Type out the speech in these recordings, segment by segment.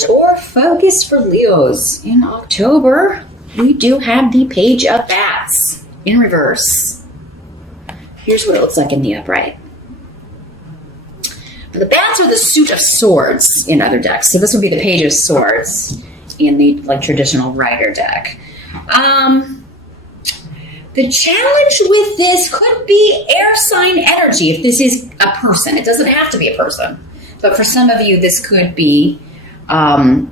challenge or focus for Leos in October, we do have the Page of Bats in reverse. Here's what it looks like in the upright. The bats are the suit of swords in other decks. So this would be the Page of Swords in the traditional Rider deck. The challenge with this could be air sign energy if this is a person. It doesn't have to be a person. But for some of you, this could be a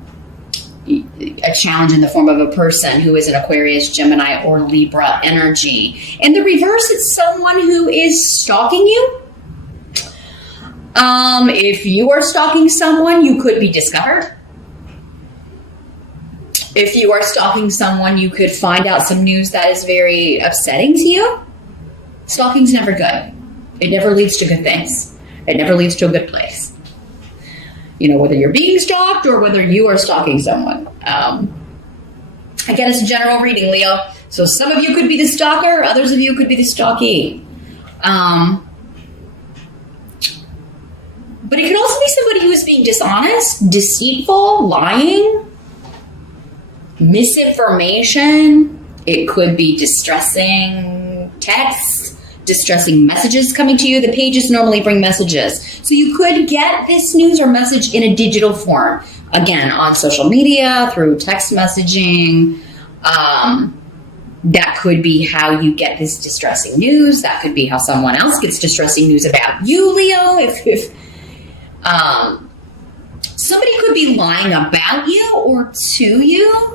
challenge in the form of a person who is an Aquarius, Gemini, or Libra energy. In the reverse, it's someone who is stalking you. If you are stalking someone, you could be discovered. If you are stalking someone, you could find out some news that is very upsetting to you. Stalking's never good. It never leads to good things. It never leads to a good place. Whether you're being stalked or whether you are stalking someone. Again, it's a general reading, Leo. So some of you could be the stalker, others of you could be the stalkee. But it could also be somebody who is being dishonest, deceitful, lying, misinformation. It could be distressing texts, distressing messages coming to you. The pages normally bring messages. So you could get this news or message in a digital form. Again, on social media, through text messaging. That could be how you get this distressing news. That could be how someone else gets distressing news about you, Leo. If somebody could be lying about you or to you.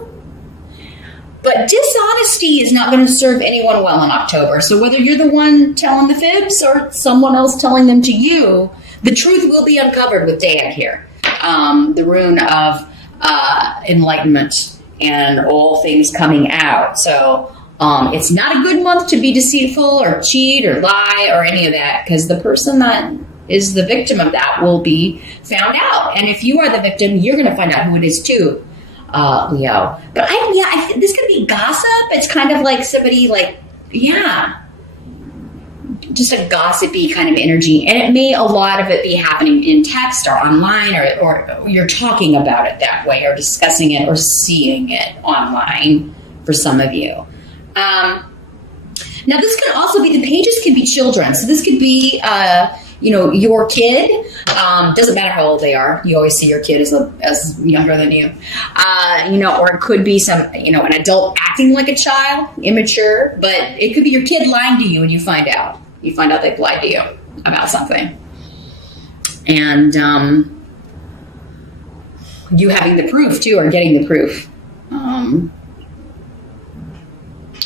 But dishonesty is not going to serve anyone well in October. So whether you're the one telling the fibs or someone else telling them to you, the truth will be uncovered with Dayag here. The rune of enlightenment and all things coming out. So it's not a good month to be deceitful or cheat or lie or any of that, because the person that is the victim of that will be found out. And if you are the victim, you're going to find out who it is too. Leo. But this could be gossip. It's kind of like somebody just a gossipy kind of energy. And it may, a lot of it be happening in text or online or you're talking about it that way or discussing it or seeing it online for some of you. Now this could also be, the pages could be children. So this could be, your kid. Doesn't matter how old they are. You always see your kid as younger than you. Or it could be an adult acting like a child, immature, but it could be your kid lying to you and you find out. You find out they've lied to you about something. And you having the proof too, or getting the proof.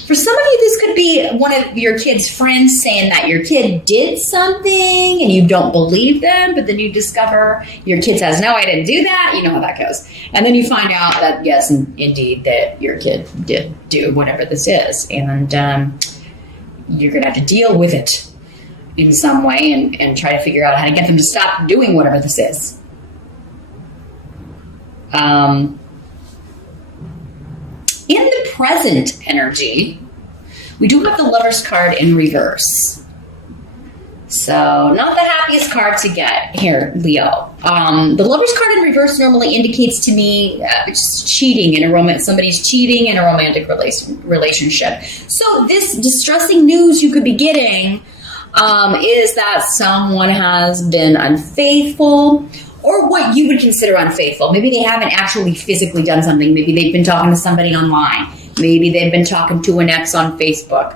For some of you, this could be one of your kid's friends saying that your kid did something and you don't believe them, but then you discover your kid says, no, I didn't do that. You know how that goes. And then you find out that, yes, indeed, that your kid did do whatever this is. And you're going to have to deal with it in some way and try to figure out how to get them to stop doing whatever this is. In the present energy, we do have the Lover's card in reverse. So not the happiest card to get here, Leo. The Lover's card in reverse normally indicates to me just cheating in a romance. Somebody's cheating in a romantic relationship. So this distressing news you could be getting is that someone has been unfaithful, or what you would consider unfaithful. Maybe they haven't actually physically done something. Maybe they've been talking to somebody online. Maybe they've been talking to an ex on Facebook.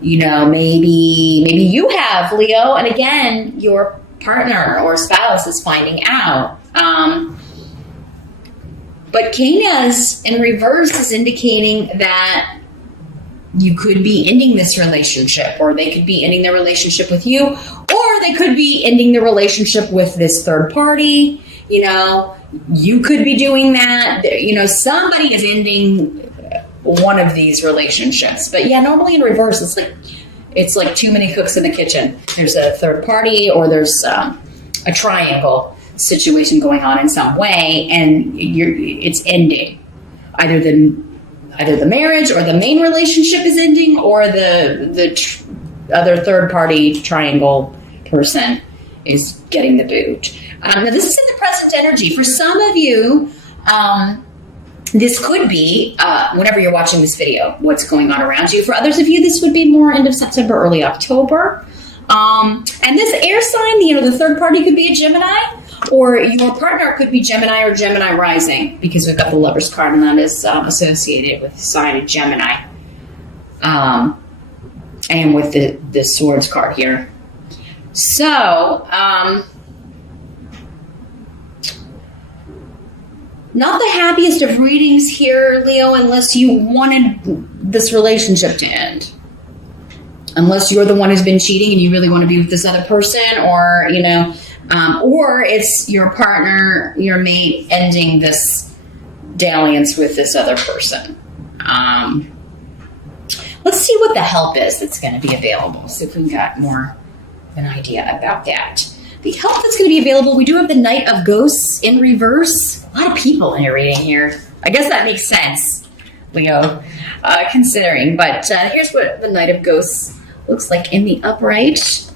Maybe you have, Leo, and again, your partner or spouse is finding out. But Canas in reverse is indicating that you could be ending this relationship, or they could be ending their relationship with you, or they could be ending the relationship with this third party. You could be doing that. Somebody is ending one of these relationships. But yeah, normally in reverse, it's like too many cooks in the kitchen. There's a third party, or there's a triangle situation going on in some way, and it's ending. Either the marriage or the main relationship is ending, or the other third party triangle person is getting the boot. Now, this is in the present energy. For some of you, this could be, whenever you're watching this video, what's going on around you. For others of you, this would be more end of September, early October. And this air sign, the third party could be a Gemini, or your partner could be Gemini or Gemini rising, because we've got the Lover's card, and that is associated with the sign of Gemini. And with the Swords card here. So, not the happiest of readings here, Leo, unless you wanted this relationship to end. Unless you're the one who's been cheating and you really want to be with this other person, or, or it's your partner, your mate, ending this dalliance with this other person. Let's see what the help is that's going to be available. See if we've got more of an idea about that. The help that's going to be available, we do have the Knight of Ghosts in reverse. A lot of people in your reading here. I guess that makes sense, Leo, considering. But here's what the Knight of Ghosts looks like in the upright.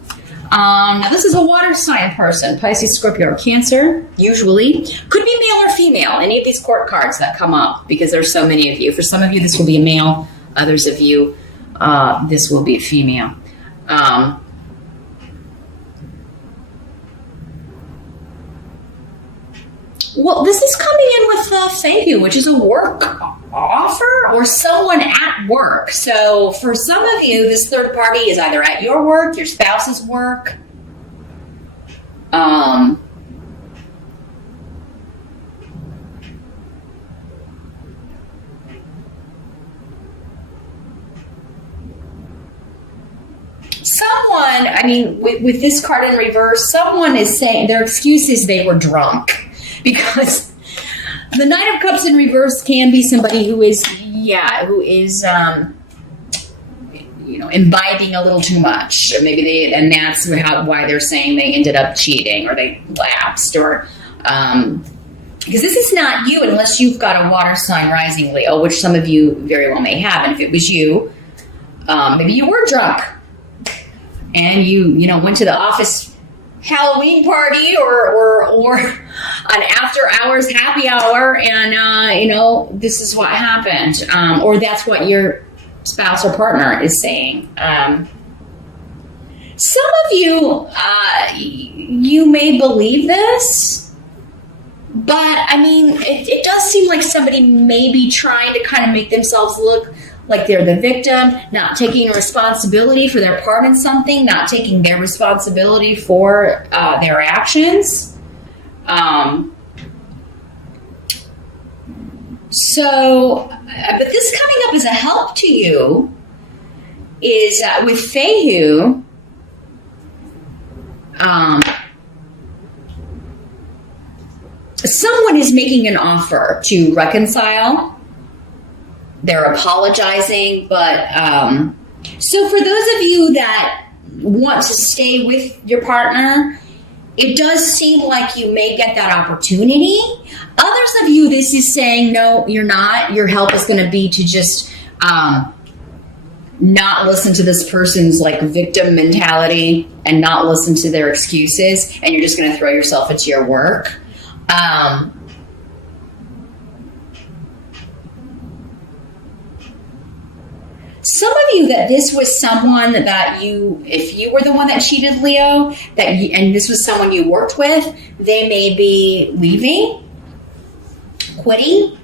Now, this is a water sign person, Pisces, Scorpio, or Cancer, usually. Could be male or female, any of these court cards that come up, because there's so many of you. For some of you, this will be a male. Others of you, this will be a female. Well, this is coming in with Feihu, which is a work offer or someone at work. So for some of you, this third party is either at your work, your spouse's work. Someone, with this card in reverse, someone is saying their excuse is they were drunk. Because the Knight of Cups in reverse can be somebody who is imbibing a little too much. Maybe and that's why they're saying they ended up cheating, or they lapsed, or because this is not you unless you've got a water sign rising, Leo, which some of you very well may have. And if it was you, maybe you were drunk and you went to the office Halloween party or an after hours happy hour, and this is what happened, or that's what your spouse or partner is saying. Some of you you may believe this, but it does seem like somebody may be trying to kind of make themselves look like they're the victim, not taking responsibility for their part in something, not taking their responsibility for their actions. But this coming up as a help to you is with Feihu. Someone is making an offer to reconcile. They're apologizing, but so for those of you that want to stay with your partner, it does seem like you may get that opportunity. Others of you, this is saying, no, you're not. Your help is going to be to just not listen to this person's victim mentality and not listen to their excuses, and you're just going to throw yourself into your work. Some of you that this was someone that if you were the one that cheated, Leo, and this was someone you worked with, they may be leaving, quitting,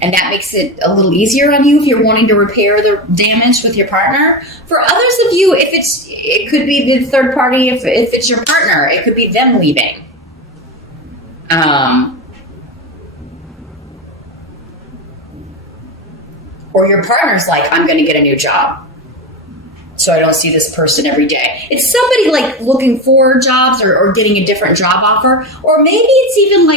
and that makes it a little easier on you if you're wanting to repair the damage with your partner. For others of you, it could be the third party. If it's your partner, it could be them leaving. Or your partner's like, I'm going to get a new job, so I don't see this person every day. It's somebody looking for jobs or getting a different job offer. Or maybe it's even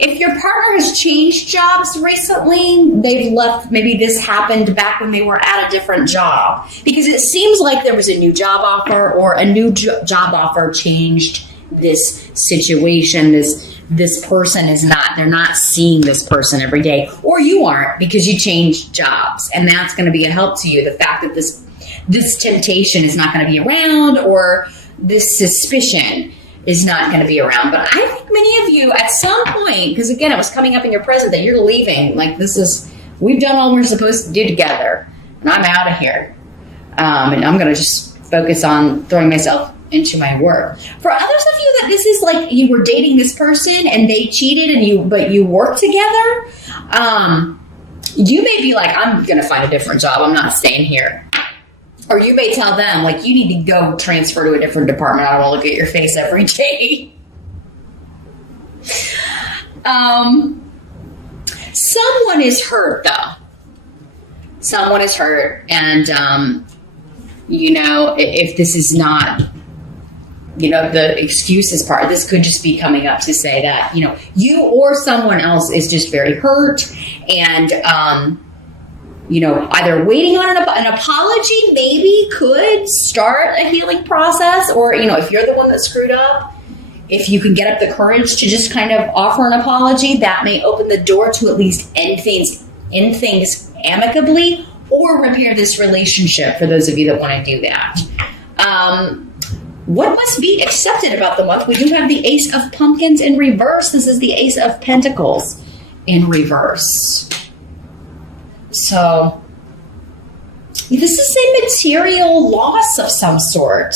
if your partner has changed jobs recently, they've left, maybe this happened back when they were at a different job. Because it seems like there was a new job offer, or a new job offer changed this situation. This person they're not seeing this person every day, or you aren't because you changed jobs, and that's going to be a help to you. The fact that this temptation is not going to be around, or this suspicion is not going to be around. But I think many of you at some point, because again, it was coming up in your present that you're leaving. Like we've done all we're supposed to do together, and I'm out of here. And I'm going to just focus on throwing myself into my work. For others of you that this is like you were dating this person and they cheated but you worked together, you may be like, I'm going to find a different job. I'm not staying here. Or you may tell them, like, you need to go transfer to a different department. I don't want to look at your face every day. Someone is hurt, though. Someone is hurt. And, if this is not, the excuses part, this could just be coming up to say that, you or someone else is just very hurt. And, either waiting on an apology maybe could start a healing process, or, if you're the one that screwed up, if you can get up the courage to just kind of offer an apology, that may open the door to at least end things amicably or repair this relationship for those of you that want to do that. What must be accepted about the month? We do have the Ace of Pumpkins in reverse. This is the Ace of Pentacles in reverse. So, this is a material loss of some sort.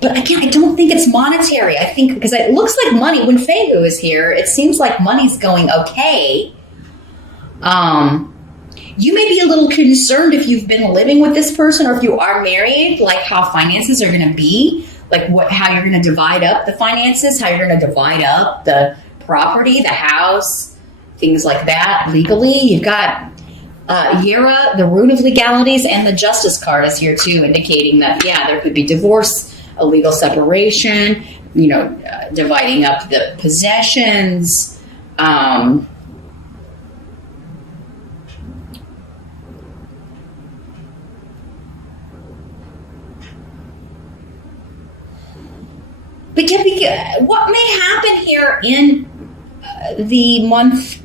But again, I don't think it's monetary. I think, because it looks like money, when Feihu is here, it seems like money's going okay. You may be a little concerned if you've been living with this person or if you are married, like how finances are going to be, like how you're going to divide up the finances, how you're going to divide up the property, the house, things like that legally. You've got Yera, the rune of legalities, and the Justice card is here too, indicating that, there could be divorce, a legal separation, dividing up the possessions. But what may happen here in the month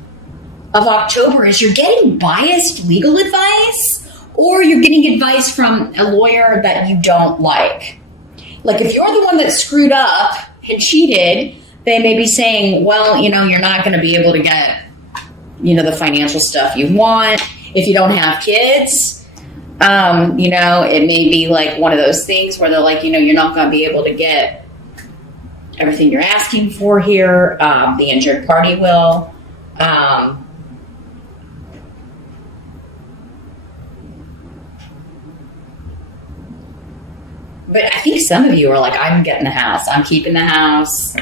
of October is you're getting biased legal advice, or you're getting advice from a lawyer that you don't like. Like if you're the one that screwed up and cheated, they may be saying, well, you're not going to be able to get, the financial stuff you want if you don't have kids. It may be like one of those things where they're like, you're not going to be able to get everything you're asking for here. The injured party will. But I think some of you are like, I'm getting the house. I'm keeping the house.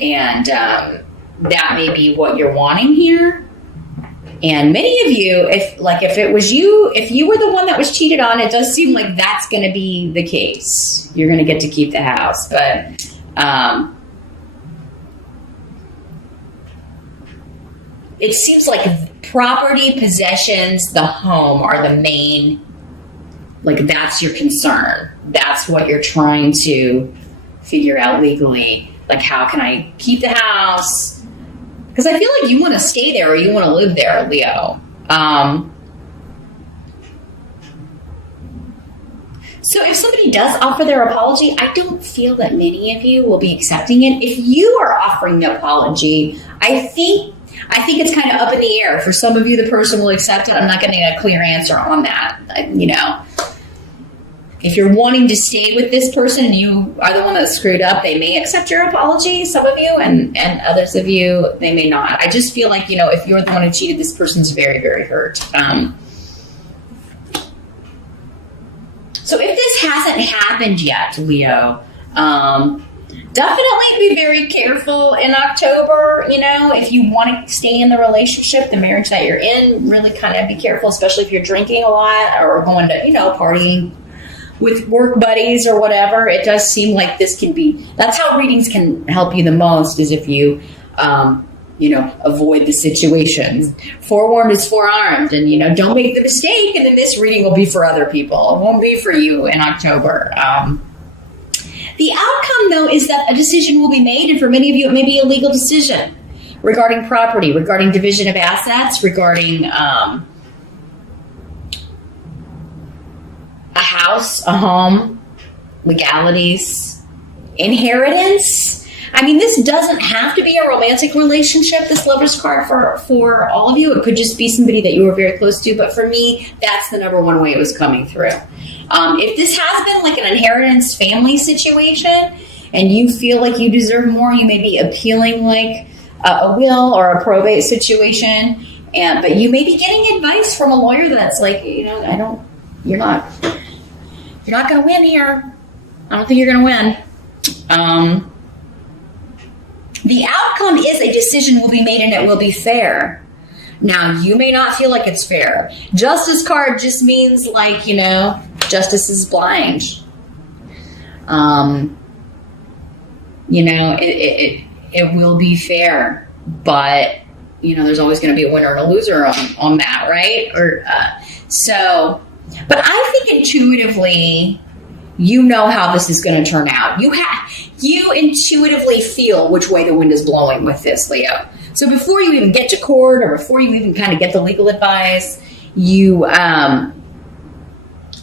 And that may be what you're wanting here. And many of you, if it was you, if you were the one that was cheated on, it does seem like that's going to be the case. You're going to get to keep the house. But it seems like property, possessions, the home are the main, like that's your concern. That's what you're trying to figure out legally. Like, how can I keep the house? Because I feel like you want to stay there or you want to live there, Leo. So if somebody does offer their apology, I don't feel that many of you will be accepting it. If you are offering the apology, I think it's kind of up in the air. For some of you, the person will accept it. I'm not getting a clear answer on that. If you're wanting to stay with this person and you are the one that screwed up, they may accept your apology, some of you, and others of you, they may not. I just feel like, if you're the one who cheated, this person's very, very hurt. So if this hasn't happened yet, Leo, definitely be very careful in October. If you want to stay in the relationship, the marriage that you're in, really kind of be careful, especially if you're drinking a lot or going to, partying with work buddies or whatever. It does seem like this can be, that's how readings can help you the most, is if you, avoid the situations. Forewarned is forearmed, and, don't make the mistake, and then this reading will be for other people. It won't be for you in October. The outcome, though, is that a decision will be made, and for many of you, it may be a legal decision regarding property, regarding division of assets, regarding a house, a home, legalities, inheritance. I mean, this doesn't have to be a romantic relationship, this Lover's card for all of you. It could just be somebody that you were very close to. But for me, that's the number one way it was coming through. If this has been like an inheritance family situation and you feel like you deserve more, you may be appealing like a will or a probate situation. But you may be getting advice from a lawyer that's like, you're not going to win here. I don't think you're going to win. The outcome is a decision will be made and it will be fair. Now, you may not feel like it's fair. Justice card just means like, justice is blind. It will be fair, but there's always going to be a winner and a loser on that, right? But I think intuitively, you know how this is going to turn out. You intuitively feel which way the wind is blowing with this, Leo. So before you even get to court or before you even kind of get the legal advice, you kind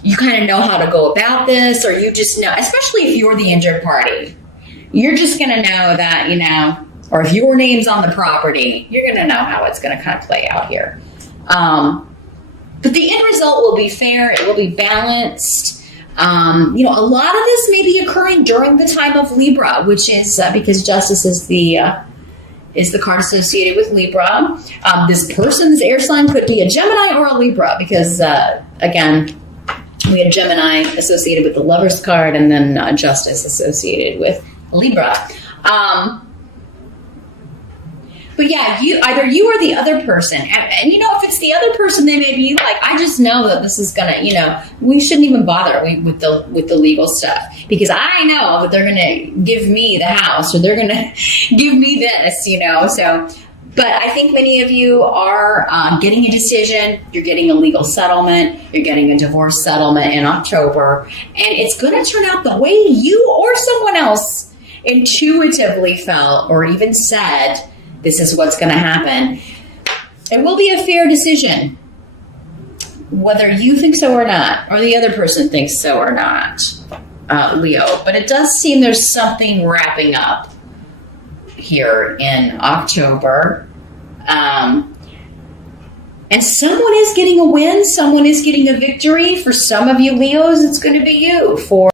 of know how to go about this, or you just know, especially if you're the injured party, you're just going to know that, or if your name's on the property, you're going to know how it's going to kind of play out here. But the end result will be fair. It will be balanced. A lot of this may be occurring during the time of Libra, which is because justice is the card associated with Libra. This person's air sign could be a Gemini or a Libra because, again, we had Gemini associated with the Lover's card and then justice associated with Libra. But yeah, either you or the other person. And if it's the other person, they may be like, I just know that this is going to, we shouldn't even bother with the legal stuff because I know that they're going to give me the house or they're going to give me this, So, but I think many of you are getting a decision. You're getting a legal settlement. You're getting a divorce settlement in October. And it's going to turn out the way you or someone else intuitively felt or even said, this is what's going to happen. It will be a fair decision, whether you think so or not, or the other person thinks so or not, Leo. But it does seem there's something wrapping up here in October. And someone is getting a win. Someone is getting a victory. For some of you Leos, it's going to be you. For